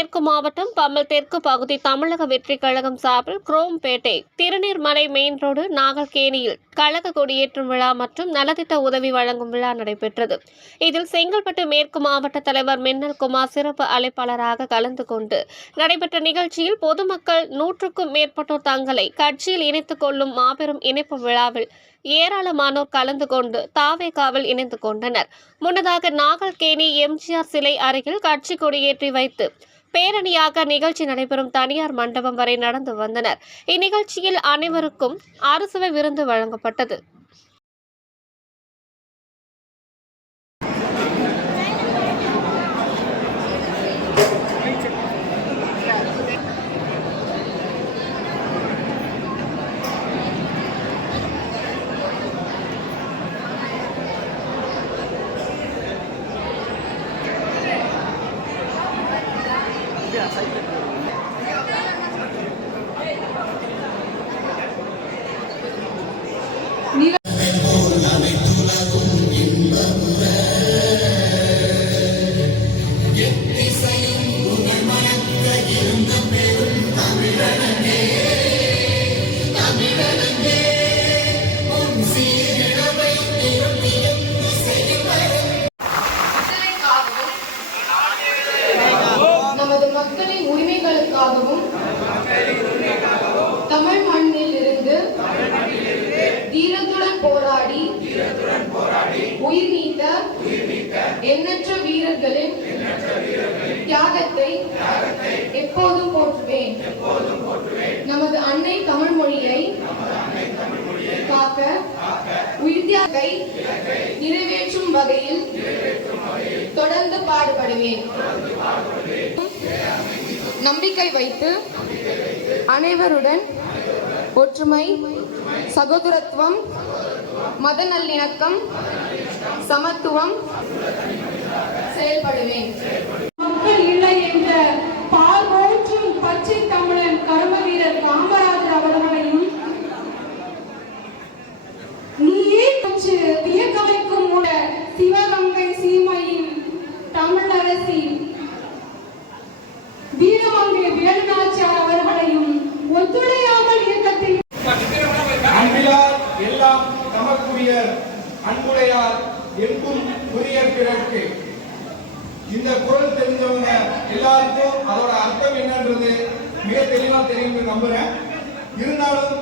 மேற்கு மாவட்டம் பம்மல் தெற்கு பகுதி தமிழக வெற்றிக் கழகம் சார்பில் குரோம்பேட்டை திருநீர்மலை மெயின் ரோடு நாகல்கேணியில் கழக கொடியேற்றும் விழா மற்றும் நலத்திட்ட உதவி வழங்கும் விழா நடைபெற்றது. இதில் செங்கல்பட்டு மேற்கு மாவட்ட தலைவர் மின்னல் குமார் சிறப்பு அழைப்பாளராக கலந்து கொண்டு நடைபெற்ற நிகழ்ச்சியில் பொதுமக்கள் 100க்கும் மேற்பட்டோர் தங்களை கட்சியில் இணைத்துக் கொள்ளும் மாபெரும் இணைப்பு விழாவில் ஏராளமானோர் கலந்து கொண்டு தாவேகாவில் இணைந்து கொண்டனர். முன்னதாக நாகல்கேணி எம்ஜிஆர் சிலை அருகில் கட்சி கொடியேற்றி வைத்து பேரணியாக நிகழ்ச்சி நடைபெறும் தனியார் மண்டபம் வரை நடந்து வந்தனர். இந்நிகழ்ச்சியில் அனைவருக்கும் அறுசுவை விருந்து வழங்கப்பட்டது. நமது மக்களின் உரிமைகளுக்காகவும் தமிழ் மண்ணில் இருந்து தீரத்துடன் போராடி உயிர் நீத்த எண்ணற்ற வீரர்களின் தியாகத்தை எப்போதும் போற்றுவேன். நமது அன்னை தமிழ் மொழியை காக்க உயிர் தியாகத்தை நிறைவேற்றும் வகையில் தொடர்ந்து பாடுபடுவேன். நம்பிக்கை வைத்து அனைவருடன் ஒற்றுமை, சகோதரத்துவம், மத நல்லிணக்கம், சமத்துவம் செயல்படுவேன். மக்கள் இல்லை என்ற பார்வோற்றும் பச்சை தமிழன் கர்ம வீரர் காமராஜர் அவர்களையும் நீயே கொஞ்சு வியக்க வைக்கும் சிவகங்கை சீமையின் தமிழரசி வீரமங்கை வேலுநாச்சியார் அவர்களையும் ஒத்துழையாமல் இயக்கத்தில் அன்பிலார் எல்லாம் தமக்குரிய அன்புடையார் எங்கும் புரியர் பிறர்க்கு. இந்த குரல் தெரிஞ்சவங்க எல்லாருக்கும் அதோட அர்த்தம் என்னன்றது மிக தெளிவா தெரியும் நம்புறேன். இருந்தாலும்